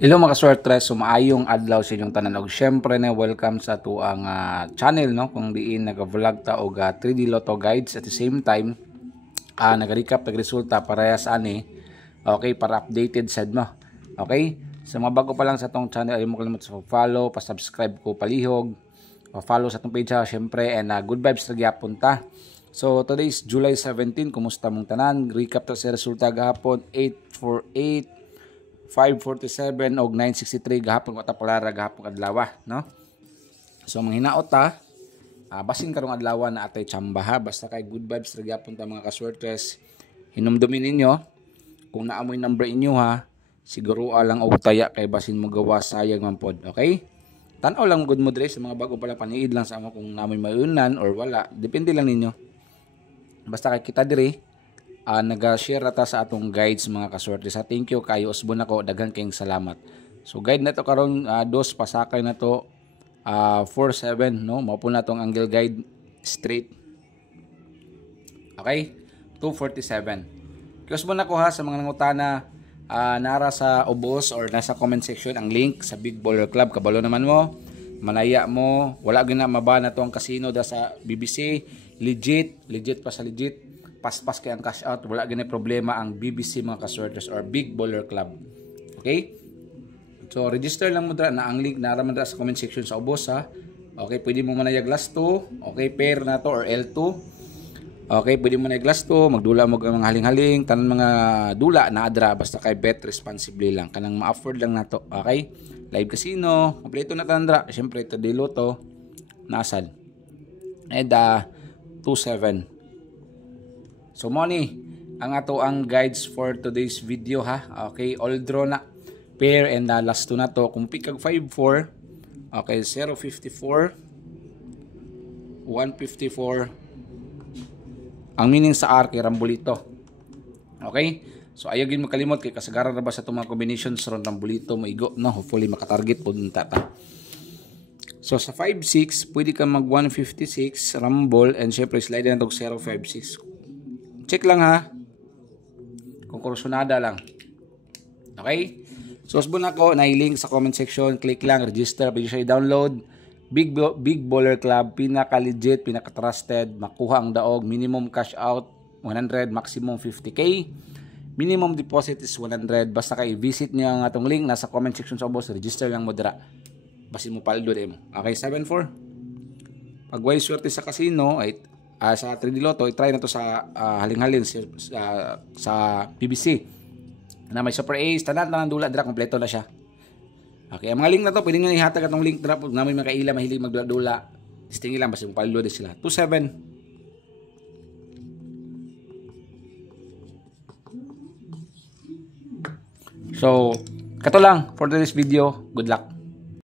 Hello mga kaswertres, sumaayong adlaw sa inyong tanan og syempre na welcome sa tuang channel no kung diin naga-vlog ta og 3D Lotto guides at the same time naga-recap tag resulta parehas ani. Okay, para updated sad mo. Okay? Sa mga bago pa lang sa tong channel, ay mo kalimut sa follow, pa-subscribe ko palihog, pa-follow sa tong page ha, syempre, and good vibes ra gyapon ta. So today is July 17, kumusta mong tanan? Recap ta sa resulta gahapon 848 547 og 963 gahapon ko ta palara gahapon adlaw no. So manghinaot ta basin karong adlaw na atay tsamba ha, basta kay good vibes ra gyapon ta mga kaswertes. Hinumdumin ninyo kung naamoy number inyo ha, siguro lang og taya kay basin mo gawa sayang man pod. Okay, tan-aw lang good mo dire sa mga bago pala, paniid lang sa amo kung naamoy mayunan or wala, depende lang ninyo. Basta kay kita dire nag-share ta sa atong guides mga kaswerte. Sa thank you kayo usbon ako, daghang kayong salamat. So guide na to karon dos pasakay na to 47 no, mao po na tong angle guide straight. Okay, 247. Usbon ako ha sa mga nangutana nara sa ubos or nasa comment section ang link sa Big Baller Club. Kabalo naman mo, manaya mo, wala gina mabana to ang casino da sa BBC, legit pa sa legit. Paspas kay ang cash out, wala gani problema ang BBC mga kaswertes or Big Baller Club. Okay? So register lang mo dra na ang link nara man dra sa comment section sa ubos ha. Okay, pwede mo manayag last 2, okay, pair na to or L2. Okay, pwede mo manayag last 2, magdula mo mga haling-haling, tanan mga dula na adra basta kay bet responsibly lang. Kanang ma-afford lang nato. Okay? Live casino, kompleto na tandra. Syempre ito di Lotto, nasad. And 27. So money ang ato ang guides for today's video ha. Okay, all draw na pair and last 2 na to. Kung pick kag 54, okay, 054 154 ang meaning sa R kay Rambolito. Okay, so ayaw gid makalimot kay kasagaran ra ba sa itong mga combinations ron Rambolito maigo no, hopefully makatarget pud unta ta. So sa 56 pwede ka mag 156 Rumble and syempre slide na tog 056. Check lang ha. Kung kursunada lang. Okay? So, usbon ako, nai-link sa comment section. Click lang, register. Pwede siya i-download. Big Baller Club. Pinaka-legit, pinaka-trusted. Makuha ang daog. Minimum cash out, 100. Maximum 50k. Minimum deposit is 100. Basta kayo visit niyo ang atong link. Nasa comment section sa boss. Register lang mo dira. Basin mo paldo din mo. Okay, 74. Pag way swerte sa casino, ay sa 3D Lotto, i-try na to sa haling-halin sa BBC na may Super Ace, tanan dula dira, kompleto na siya. Okay, ang mga link na to pwede nga ihatag atong link dira pag namin makaila mahilig magdula-dula, distingi lang basta paldo din sila. 27. So kato lang for today's video. Good luck.